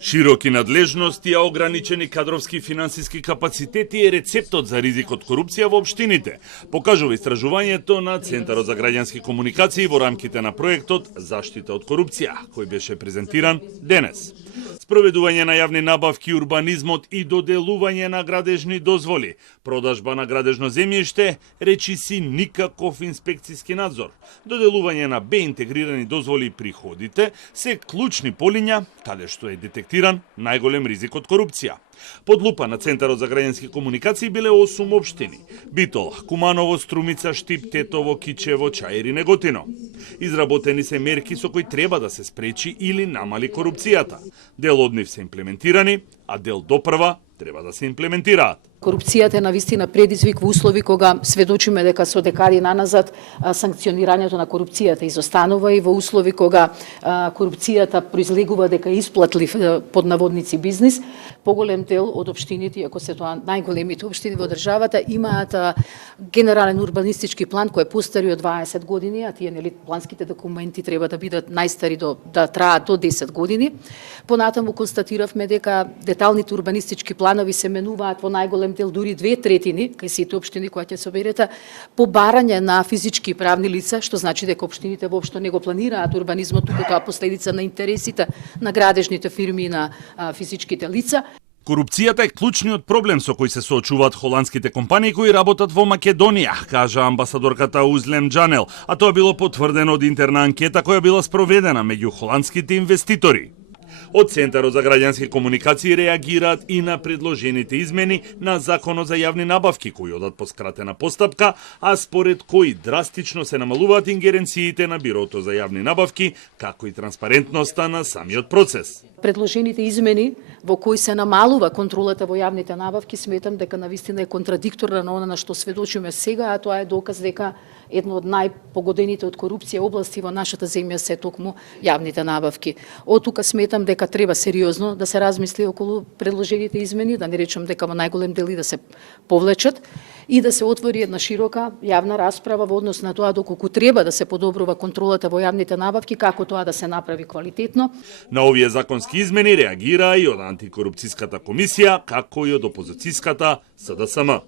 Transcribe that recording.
Широки надлежности, а ограничени кадровски и финансиски капацитети е рецептот за ризик од корупција во општините, покажува истражувањето на Центарот за граѓански комуникации во рамките на проектот Заштита од корупција, кој беше презентиран денес. Спроведување на јавни набавки, урбанизмот и доделување на градежни дозволи, продажба на градежно земјиште, речиси никаков инспекцијски надзор, доделување на интегрирани дозволи и приходите се клучни полиња каде што е детектиран најголем ризик од корупција. Под лупа на Центарот за граѓански комуникации биле 8 општини: Битола, Куманово, Струмица, Штип, Тетово, Кичево, Чаир и Неготино. Изработени се мерки со кои треба да се спречи или намали корупцијата. Дел од нив се имплементирани, а дел допрва треба да се имплементираат. Корупцијата е навистина предизвик во услови кога сведочиме дека со декади наназад санкционирањето на корупцијата изостанува и во услови кога корупцијата произлегува дека исплатлив под наводници бизнис. Поголем дел од општините, ако се тоа најголемите општини во државата, имаат генерален урбанистички план кој е постари од 20 години, а тие планските документи треба да бидат најстари да траат до 10 години. Понатаму констатиравме дека деталните урбанистички планови се менуваат во најголем дел, дури 2/3 кај сите општини кои ќе се оберете, по барање на физички и правни лица, што значи дека општините воопшто не го планираат урбанизмот, туку тоа последица на интересите на градежните фирми и на физичките лица. Корупцијата е клучниот проблем со кој се соочуваат холандските компании кои работат во Македонија, кажа амбасадорката Узлем Джанел, а тоа било потврдено од интерна анкета која била спроведена меѓу холандските инвеститори. Од Центарот за граѓански комуникации реагираат и на предложените измени на Законот за јавни набавки, кои одат по скратена постапка, а според кои драстично се намалуваат ингеренциите на Бирото за јавни набавки, како и транспарентноста на самиот процес. Предложените измени во кои се намалува контролата во јавните набавки, сметам дека навистина е контрадикторна на она на што сведочиме сега, а тоа е доказ дека едно од најпогодените од корупција области во нашата земја се токму јавните набавки. Од тука сметам дека треба сериозно да се размисли околу предложените измени, да не речам дека во најголем дел и да се повлечат и да се отвори една широка јавна расправа во однос на тоа доколку треба да се подобрува контролата во јавните набавки, како тоа да се направи квалитетно. На овие законски измени реагира и од антикорупцијската комисија, како и од опозицијската СДСМ.